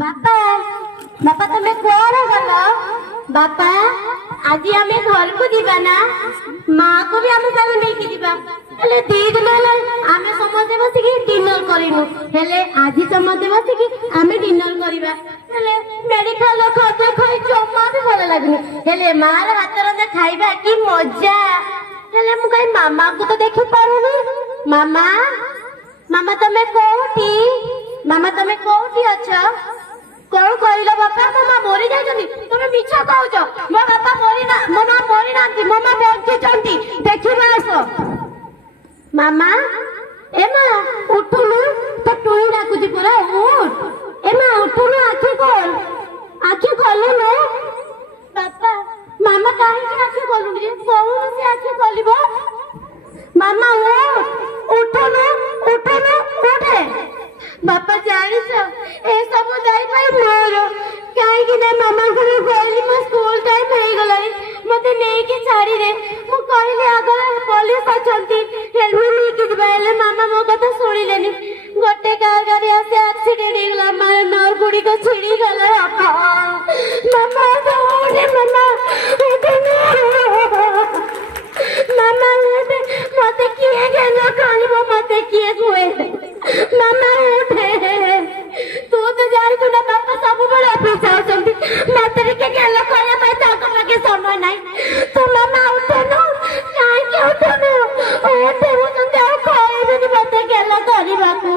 बापा बापा तुम्हें कौन गल बापा आज आम घर को जीवा ना माँ को भी आम सारे नहीं जीवा हेले दी दिन आम समस्ते बसिकी डिनर करूँ हेले आज समस्ते बसिकी आम डिनर करवा हेले मेडिकल खाद्य खाई जमा भी भल लगुनि हेले मार हाथ रंधा खाइबा कि मजा हेले मु कहीं मामा को तो देखी पारुनी मामा मामा तमे कोठी मामा तमे कोठी अच्छा कौन कहल बापा मो माँ मरी जाइछन्ती तुम मिछ कहूच मो बापा मरी ना मो माँ मरी नांती मो माँ बंचिछन्ती देखिबा आस मामा ए माँ उठुनु तो टुई डाकुची परा उठ ए माँ उठुनु आखि खोलुनु बापा मामा काहे आखि खोलुनी कौन से आखि खोलिबो मामा उठुनु उठुनु उठे बापा जानिछ ए सब दाई भाई मोर काहे कि ना मामा को कहली मो स्कूल टाइम हे गलानी मते नेई के छाड़ी दे मु कहली अगर पुलिस अछंती हेलमेट नहीं कि दिबाले मामा मो कथा सुनिलेनी गोटे कार गाड़ी आसे एक्सीडेंट हे गला मार नर गुडी को छिड़ी गला मामा दौड़े मामा मामा मते किए गेलो कहलिबो मते किए कोए मामा उठे तू तो जानी तू ना बापा सब बड़े ऑफिस आउचंती मते के गेलो कहले भाई ताको लगे समय नहीं तू मामा उठे नो काहे के उठे नो उठे वो तो देव कहले नि मते गेलो करिबाकू